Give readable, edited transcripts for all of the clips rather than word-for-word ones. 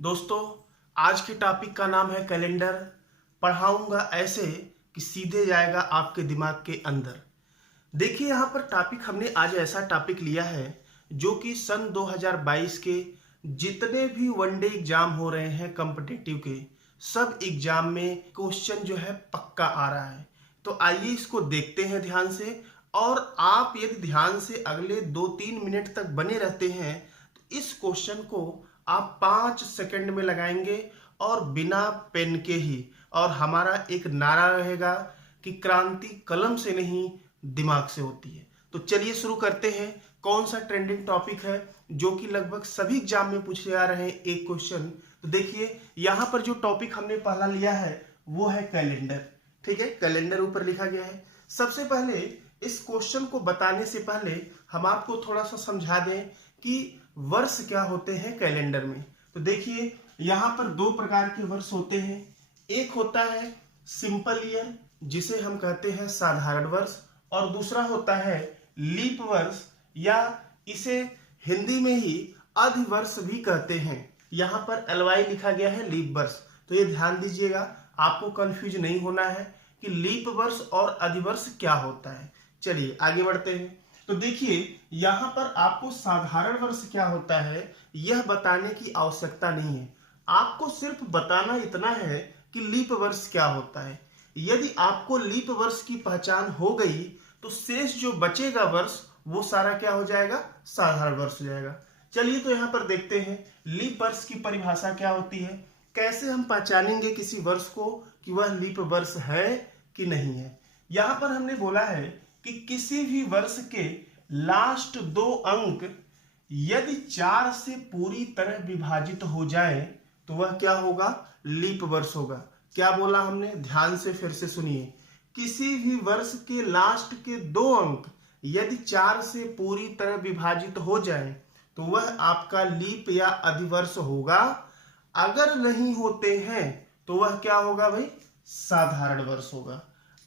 दोस्तों, आज के टॉपिक का नाम है कैलेंडर। पढ़ाऊंगा ऐसे कि सीधे जाएगा आपके दिमाग के अंदर। देखिए, यहाँ पर टॉपिक हमने आज ऐसा टॉपिक लिया है जो कि सन 2022 के जितने भी वनडे एग्जाम हो रहे हैं कॉम्पिटिटिव के, सब एग्जाम में क्वेश्चन जो है पक्का आ रहा है। तो आइए इसको देखते हैं ध्यान से। और आप यदि ध्यान से अगले 2-3 मिनट तक बने रहते हैं तो इस क्वेश्चन को आप 5 सेकंड में लगाएंगे और बिना पेन के ही। और हमारा एक नारा रहेगा कि क्रांति कलम से नहीं दिमाग से होती है। तो चलिए शुरू करते हैं। कौन सा ट्रेंडिंग टॉपिक है जो कि लगभग सभी एग्जाम में पूछे जा रहे हैं एक क्वेश्चन। तो देखिए, यहां पर जो टॉपिक हमने पहला लिया है वो है कैलेंडर। ठीक है, कैलेंडर ऊपर लिखा गया है। सबसे पहले इस क्वेश्चन को बताने से पहले हम आपको थोड़ा सा समझा दें कि वर्ष क्या होते हैं कैलेंडर में। तो देखिए, यहां पर 2 प्रकार के वर्ष होते हैं। एक होता है सिंपल ईयर, जिसे हम कहते हैं साधारण वर्ष, और दूसरा होता है लीप वर्ष, या इसे हिंदी में ही अधिवर्ष भी कहते हैं। यहां पर LY लिखा गया है लीप वर्ष। तो ये ध्यान दीजिएगा, आपको कंफ्यूज नहीं होना है कि लीप वर्ष और अधिवर्ष क्या होता है। चलिए आगे बढ़ते हैं। तो देखिए, यहां पर आपको साधारण वर्ष क्या होता है यह बताने की आवश्यकता नहीं है। आपको सिर्फ बताना इतना है कि लीप वर्ष क्या होता है। यदि आपको लीप वर्ष की पहचान हो गई तो शेष जो बचेगा वर्ष वो सारा क्या हो जाएगा, साधारण वर्ष हो जाएगा। चलिए तो यहां पर देखते हैं लीप वर्ष की परिभाषा क्या होती है, कैसे हम पहचानेंगे किसी वर्ष को कि वह लीप वर्ष है कि नहीं है। यहां पर हमने बोला है कि किसी भी वर्ष के लास्ट 2 अंक यदि 4 से पूरी तरह विभाजित हो जाए तो वह क्या होगा, लीप वर्ष होगा। क्या बोला हमने, ध्यान से फिर से सुनिए। किसी भी वर्ष के लास्ट के 2 अंक यदि 4 से पूरी तरह विभाजित हो जाए तो वह आपका लीप या अधिवर्ष होगा। अगर नहीं होते हैं तो वह क्या होगा भाई, साधारण वर्ष होगा।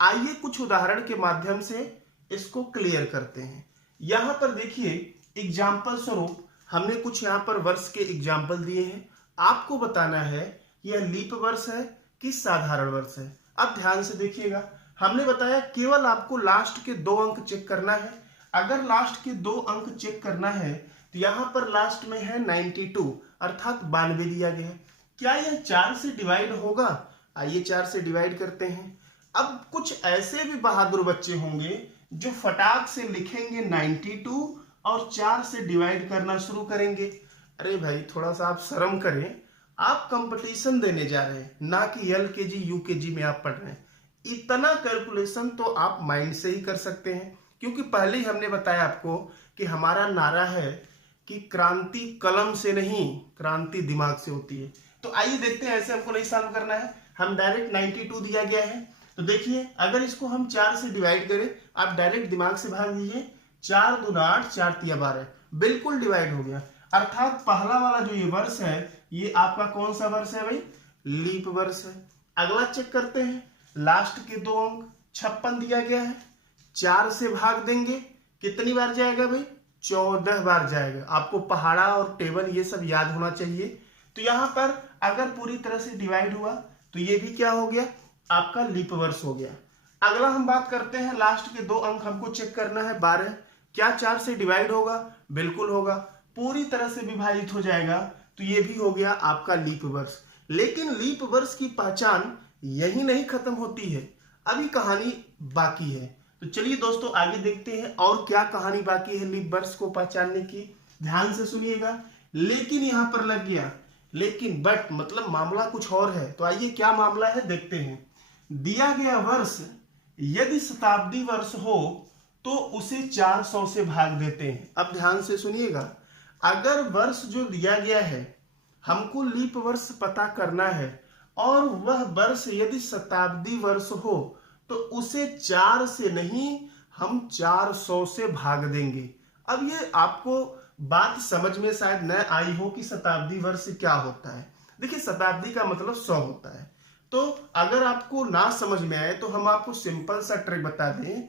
आइए कुछ उदाहरण के माध्यम से इसको क्लियर करते हैं। यहां पर देखिए, एग्जाम्पल स्वरूप हमने कुछ यहां पर वर्ष के एग्जाम्पल दिए हैं। आपको बताना है यह लीप वर्ष है कि साधारण वर्ष है। अब ध्यान से देखिएगा, हमने बताया केवल आपको लास्ट के 2 अंक चेक करना है। अगर लास्ट के 2 अंक चेक करना है तो यहां पर लास्ट में है 92 अर्थात 92 दिया गया है। क्या यह 4 से डिवाइड होगा? आइए 4 से डिवाइड करते हैं। अब कुछ ऐसे भी बहादुर बच्चे होंगे जो फटाक से लिखेंगे 92 और 4 से डिवाइड करना शुरू करेंगे। अरे भाई, थोड़ा सा आप शर्म करें, आप कंपटीशन देने जा रहे हैं, ना कि LKG UKG में आप पढ़ रहे हैं। इतना कैलकुलेशन तो आप माइंड से ही कर सकते हैं, क्योंकि पहले ही हमने बताया आपको कि हमारा नारा है कि क्रांति कलम से नहीं, क्रांति दिमाग से होती है। तो आइए देखते हैं, ऐसे हमको नहीं सॉल्व करना है, हम डायरेक्ट 92 दिया गया है। तो देखिए, अगर इसको हम 4 से डिवाइड करें, आप डायरेक्ट दिमाग से भाग दीजिए। 4 दूना 8, 4 तिया 12, बिल्कुल डिवाइड हो गया। अर्थात पहला वाला जो ये वर्ष है ये आपका कौन सा वर्ष है भाई, लीप वर्ष है। अगला चेक करते हैं, लास्ट के 2 अंक 56 दिया गया है। 4 से भाग देंगे, कितनी बार जाएगा भाई, 14 बार जाएगा। आपको पहाड़ा और टेबल ये सब याद होना चाहिए। तो यहां पर अगर पूरी तरह से डिवाइड हुआ तो ये भी क्या हो गया, आपका लीप वर्ष हो गया। अगला हम बात करते हैं, लास्ट के 2 अंक हमको चेक करना है 12। क्या 4 से डिवाइड होगा? बिल्कुल होगा। पूरी तरह से विभाजित हो जाएगा तो ये भी हो गया आपका लीप वर्ष। लेकिन लीप वर्ष की पहचान यही नहीं खत्म होती है, अभी कहानी बाकी है। तो चलिए दोस्तों आगे देखते हैं और क्या कहानी बाकी है लीप वर्ष को पहचानने की। ध्यान से सुनिएगा। लेकिन यहां पर लग गया, लेकिन बट मतलब मामला कुछ और है। तो आइए क्या मामला है देखते हैं। दिया गया वर्ष यदि शताब्दी वर्ष हो तो उसे 400 से भाग देते हैं। अब ध्यान से सुनिएगा, अगर वर्ष जो दिया गया है हमको लीप वर्ष पता करना है और वह वर्ष यदि शताब्दी वर्ष हो तो उसे 4 से नहीं, हम 400 से भाग देंगे। अब ये आपको बात समझ में शायद न आई हो कि शताब्दी वर्ष क्या होता है। देखिए, शताब्दी का मतलब 100 होता है। तो अगर आपको ना समझ में आए तो हम आपको सिंपल सा ट्रिक बता दें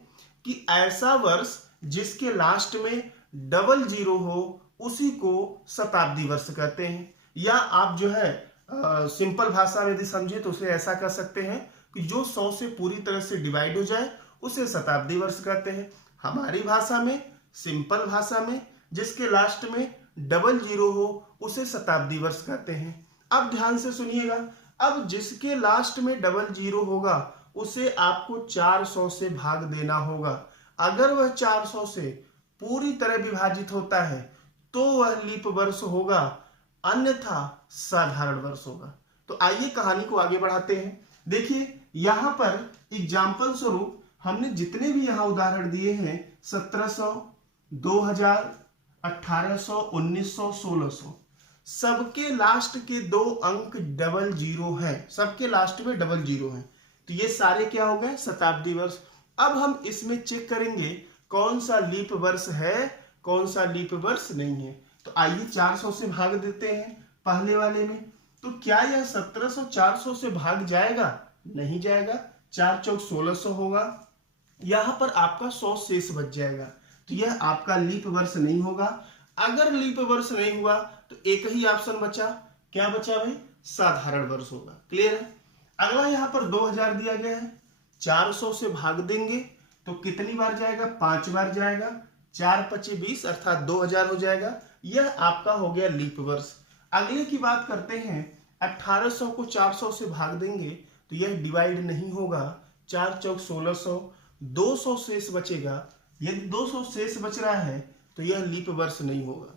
कि ऐसा वर्ष जिसके लास्ट में 00 हो उसी को शताब्दी वर्ष कहते हैं। या आप जो है सिंपल भाषा में यदि समझे तो उसे ऐसा कर सकते हैं कि जो 100 से पूरी तरह से डिवाइड हो जाए उसे शताब्दी वर्ष कहते हैं। हमारी भाषा में, सिंपल भाषा में, जिसके लास्ट में डबल जीरो हो उसे शताब्दी वर्ष कहते हैं। अब ध्यान से सुनिएगा, अब जिसके लास्ट में डबल जीरो होगा उसे आपको 400 से भाग देना होगा। अगर वह 400 से पूरी तरह विभाजित होता है तो वह लीप वर्ष होगा, अन्यथा साधारण वर्ष होगा। तो आइए कहानी को आगे बढ़ाते हैं। देखिए यहां पर एग्जाम्पल स्वरूप हमने जितने भी यहां उदाहरण दिए हैं 1700, 2000, 1800, 1900, 1600, सबके लास्ट के 2 अंक डबल जीरो है, सबके लास्ट में डबल जीरो है। तो ये सारे क्या हो गए? शताब्दी वर्ष। अब हम इसमें चेक करेंगे कौन सा लीप वर्ष है, कौन सा लीप वर्ष नहीं है। तो आइए 400 से भाग देते हैं पहले वाले में। तो क्या यह 1700 400 से भाग जाएगा? नहीं जाएगा। 4 चौक 1600 होगा, यहां पर आपका 100 शेष बच जाएगा। तो यह आपका लीप वर्ष नहीं होगा। अगर लीप वर्ष नहीं हुआ तो एक ही ऑप्शन बचा, क्या बचा भाई? साधारण वर्ष होगा। क्लियर है? अगला यहां पर 2000 दिया गया है, 400 से भाग देंगे तो कितनी बार जाएगा? 5 बार जाएगा। 4 पचे 20 अर्थात 2000 हो जाएगा। यह आपका हो गया लीप वर्ष। अगले की बात करते हैं, 1800 को 400 से भाग देंगे तो यह डिवाइड नहीं होगा। 4 चौक 1600, 200 शेष बचेगा। यदि 200 शेष बच रहा है तो यह लीप वर्ष नहीं होगा।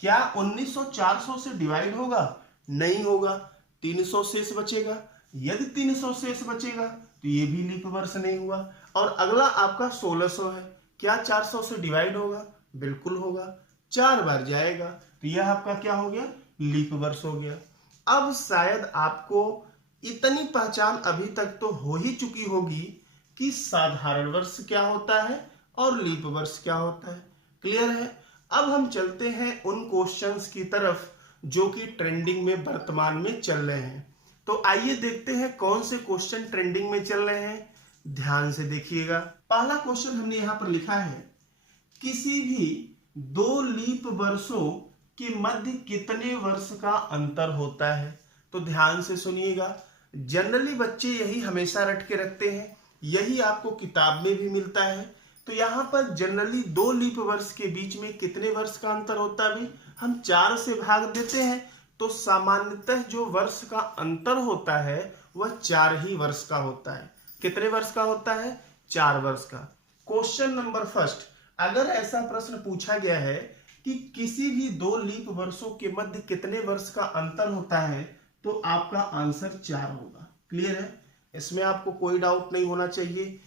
क्या 1900 400 से डिवाइड होगा? नहीं होगा। 300 शेष बचेगा। यदि 300 शेष बचेगा तो यह भी लीप वर्ष नहीं हुआ। और अगला आपका 1600 है, क्या 400 से डिवाइड होगा? बिल्कुल होगा। 4 बार जाएगा तो यह आपका क्या हो गया? लीप वर्ष हो गया। अब शायद आपको इतनी पहचान अभी तक तो हो ही चुकी होगी कि साधारण वर्ष क्या होता है और लीप वर्ष क्या होता है। क्लियर है? अब हम चलते हैं उन क्वेश्चंस की तरफ जो कि ट्रेंडिंग में वर्तमान में चल रहे हैं। तो आइए देखते हैं कौन से क्वेश्चन ट्रेंडिंग में चल रहे हैं। ध्यान से देखिएगा। पहला क्वेश्चन हमने यहां पर लिखा है, किसी भी 2 लीप वर्षों के मध्य कितने वर्ष का अंतर होता है। तो ध्यान से सुनिएगा। जनरली बच्चे यही हमेशा रट के रखते हैं, यही आपको किताब में भी मिलता है। तो यहाँ पर जनरली 2 लीप वर्ष के बीच में कितने वर्ष का अंतर होता है भी? हम 4 से भाग देते हैं तो सामान्यतः जो वर्ष का अंतर होता है वह 4 ही वर्ष का होता है। कितने वर्ष का होता है? 4 वर्ष का। क्वेश्चन नंबर फर्स्ट, अगर ऐसा प्रश्न पूछा गया है कि किसी भी 2 लीप वर्षों के मध्य कितने वर्ष का अंतर होता है तो आपका आंसर 4 होगा। क्लियर है? इसमें आपको कोई डाउट नहीं होना चाहिए।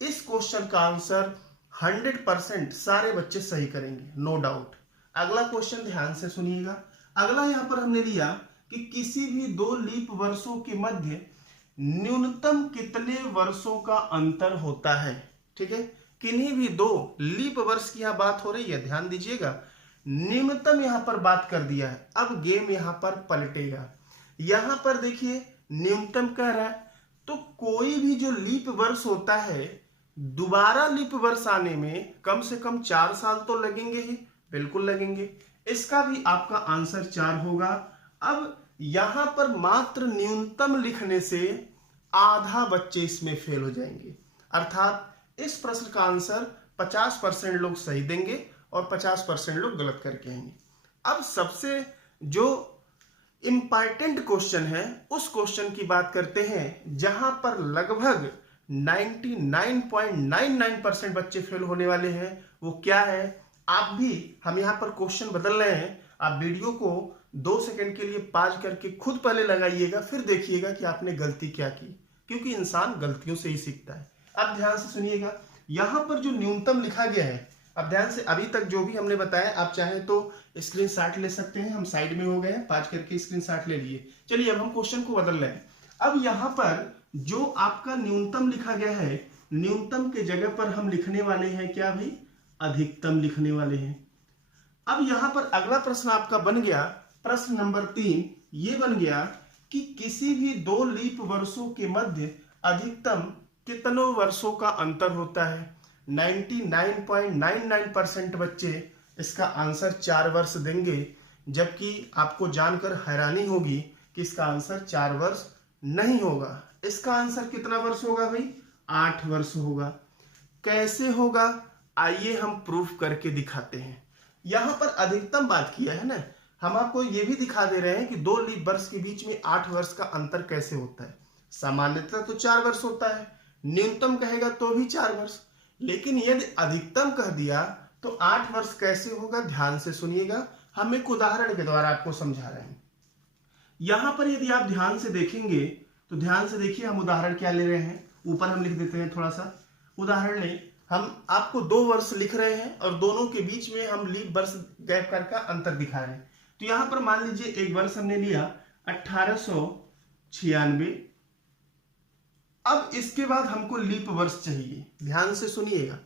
इस क्वेश्चन का आंसर 100% सारे बच्चे सही करेंगे, नो डाउट। अगला क्वेश्चन ध्यान से सुनिएगा। अगला यहां पर हमने लिया कि किसी भी 2 लीप वर्षों के मध्य न्यूनतम कितने वर्षों का अंतर होता है। ठीक है? किन्हीं भी 2 लीप वर्ष की यहां बात हो रही है, ध्यान दीजिएगा। न्यूनतम यहां पर बात कर दिया है। अब गेम यहां पर पलटेगा। यहां पर देखिए न्यूनतम कह रहा है तो कोई भी जो लीप वर्ष होता है दोबारा लीप वर्ष आने में कम से कम 4 साल तो लगेंगे ही, बिल्कुल लगेंगे। इसका भी आपका आंसर 4 होगा। अब यहां पर मात्र न्यूनतम लिखने से आधा बच्चे इसमें फेल हो जाएंगे, अर्थात इस प्रश्न का आंसर 50% लोग सही देंगे और 50% लोग गलत करके आएंगे। अब सबसे जो इंपॉर्टेंट क्वेश्चन है उस क्वेश्चन की बात करते हैं जहां पर लगभग 99.99% बच्चे फेल होने वाले हैं। वो क्या है? आप भी, हम यहां पर क्वेश्चन बदल रहे हैं, आप वीडियो को 2 सेकंड के लिए पॉज करके खुद पहले लगाइएगा, फिर देखिएगा कि आपने गलती क्या की, क्योंकि इंसान गलतियों से ही सीखता है। अब ध्यान से सुनिएगा। यहां पर जो न्यूनतम लिखा गया है, अब ध्यान से, अभी तक जो भी हमने बताया आप चाहें तो स्क्रीनशॉट ले सकते हैं। हम साइड में हो गए हैं, पॉज करके स्क्रीनशॉट ले लिए। चलिए अब हम क्वेश्चन को बदल रहे हैं। अब यहां पर जो आपका न्यूनतम लिखा गया है, न्यूनतम के जगह पर हम लिखने वाले हैं क्या भाई? अधिकतम लिखने वाले हैं। अब यहां पर अगला प्रश्न आपका बन गया, प्रश्न नंबर 3 ये बन गया कि किसी भी 2 लीप वर्षों के मध्य अधिकतम कितनों वर्षों का अंतर होता है। 99.99% बच्चे इसका आंसर 4 वर्ष देंगे, जबकि आपको जानकर हैरानी होगी कि इसका आंसर 4 वर्ष नहीं होगा। इसका आंसर कितना वर्ष होगा भाई? 8 वर्ष होगा। कैसे होगा? आइए हम प्रूफ करके दिखाते हैं। यहां पर अधिकतम बात किया है ना, हम आपको ये भी दिखा दे रहे हैं कि 2 लीप वर्ष के बीच में 8 वर्ष का अंतर कैसे होता है। सामान्यतः तो 4 वर्ष होता है, न्यूनतम कहेगा तो भी 4 वर्ष, लेकिन यदि अधिकतम कह दिया तो 8 वर्ष कैसे होगा? ध्यान से सुनिएगा, हम एक उदाहरण के द्वारा आपको समझा रहे हैं। यहां पर यदि आप ध्यान से देखेंगे तो ध्यान से देखिए, हम उदाहरण क्या ले रहे हैं, ऊपर हम लिख देते हैं थोड़ा सा। उदाहरण लें, हम आपको 2 वर्ष लिख रहे हैं और दोनों के बीच में हम लीप वर्ष गैप कर का अंतर दिखा रहे हैं। तो यहां पर मान लीजिए एक वर्ष हमने लिया 1896। अब इसके बाद हमको लीप वर्ष चाहिए। ध्यान से सुनिएगा,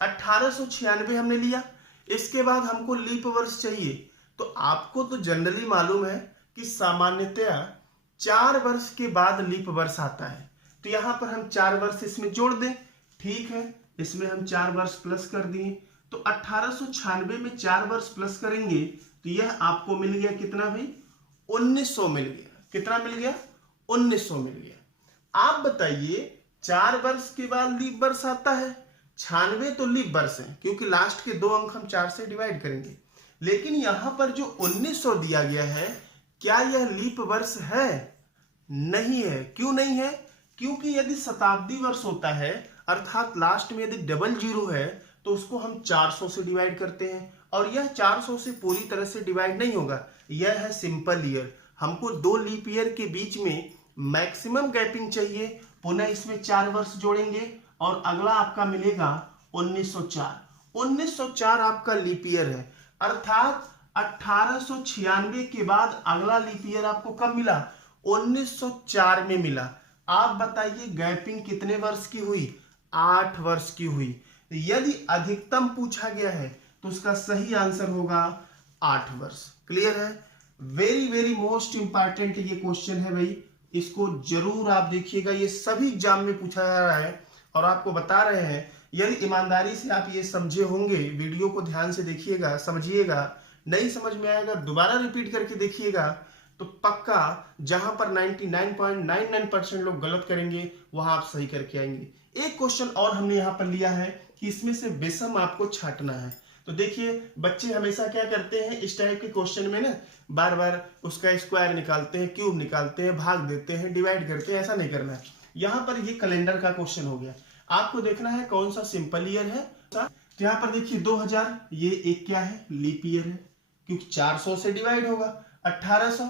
1896 हमने लिया, इसके बाद हमको लीप वर्ष चाहिए। तो आपको तो जनरली मालूम है कि सामान्यतया 4 वर्ष के बाद लीप वर्ष आता है। तो यहां पर हम 4 वर्ष इसमें जोड़ दें, ठीक है, इसमें हम 4 वर्ष प्लस कर दिए। तो 1896 में 4 वर्ष प्लस करेंगे तो यह आपको मिल गया कितना भाई? 1900 मिल गया। कितना मिल गया? 1900 मिल गया। आप बताइए, 4 वर्ष के बाद लीप वर्ष आता है, 96 तो लीप वर्ष है क्योंकि लास्ट के 2 अंक हम 4 से डिवाइड करेंगे, लेकिन यहां पर जो 1900 दिया गया है, क्या यह लीप वर्ष है? नहीं है। क्यों नहीं है? क्योंकि यदि शताब्दी वर्ष होता है, अर्थात लास्ट में यदि डबल जीरो है, तो उसको हम 400 से डिवाइड करते हैं, और यह 400 से पूरी तरह से डिवाइड नहीं होगा। यह है सिंपल ईयर। हमको 2 लीप ईयर के बीच में मैक्सिमम गैपिंग चाहिए, पुनः इसमें 4 वर्ष जोड़ेंगे और अगला आपका मिलेगा 1904। 1904 आपका लीप ईयर है, अर्थात 1896 के बाद अगला लीप ईयर आपको कब मिला? 1904 में मिला। आप बताइए गैपिंग कितने वर्ष की हुई? 8 वर्ष की हुई। यदि अधिकतम पूछा गया है तो उसका सही आंसर होगा 8 वर्ष। क्लियर है? वेरी वेरी मोस्ट इंपॉर्टेंट ये क्वेश्चन है भाई, इसको जरूर आप देखिएगा, ये सभी एग्जाम में पूछा जा रहा है और आपको बता रहे हैं। यदि ईमानदारी से आप ये समझे होंगे, वीडियो को ध्यान से देखिएगा, समझिएगा, नहीं समझ में आएगा दोबारा रिपीट करके देखिएगा, तो पक्का जहां पर 99.99% लोग गलत करेंगे वहां आप सही करके आएंगे। एक क्वेश्चन और हमने यहां पर लिया है कि इसमें से विषम आपको छांटना है। तो देखिए, बच्चे हमेशा क्या करते हैं इस टाइप के क्वेश्चन में ना, बार बार उसका स्क्वायर निकालते हैं, क्यूब निकालते हैं, भाग देते हैं, डिवाइड करते हैं। ऐसा नहीं करना है। यहाँ पर ये कैलेंडर का क्वेश्चन हो गया, आपको देखना है कौन सा सिंपल ईयर है। तो यहाँ पर देखिए 2000, ये एक क्या है? लीप ईयर है, क्योंकि 400 से डिवाइड होगा। 1800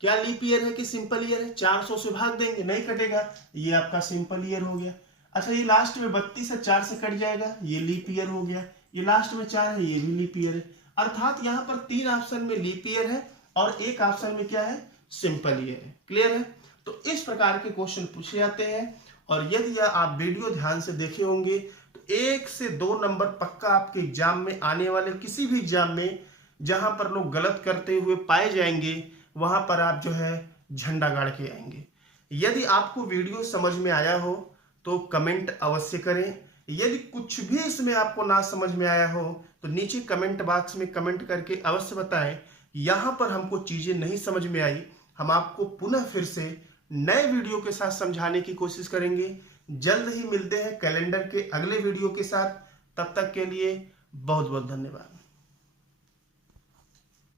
क्या लीप ईयर है कि सिंपल ईयर है? 400 से भाग देंगे, नहीं कटेगा, ये आपका सिंपल ईयर हो गया। अच्छा, ये लास्ट में 32 है, 4 से कट जाएगा, ये लीप ईयर हो गया। ये लास्ट में 4 है, ये भी लीप ईयर है। अर्थात यहाँ पर 3 ऑप्शन में लीप ईयर है और एक ऑप्शन में क्या है? सिंपल ईयर है। क्लियर है? तो इस प्रकार के क्वेश्चन पूछे जाते हैं, और यदि आप वीडियो ध्यान से देखे होंगे तो 1 से 2 नंबर पक्का आपके एग्जाम में, आने वाले किसी भी एग्जाम में जहां पर लोग गलत करते हुए पाए जाएंगे, वहां पर आप जो है झंडा गाड़ के आएंगे। यदि आपको वीडियो समझ में आया हो तो कमेंट अवश्य करें। यदि कुछ भी इसमें आपको ना समझ में आया हो तो नीचे कमेंट बॉक्स में कमेंट करके अवश्य बताएं। यहां पर हमको चीजें नहीं समझ में आई, हम आपको पुनः फिर से नए वीडियो के साथ समझाने की कोशिश करेंगे। जल्द ही मिलते हैं कैलेंडर के अगले वीडियो के साथ। तब तक के लिए बहुत बहुत धन्यवाद।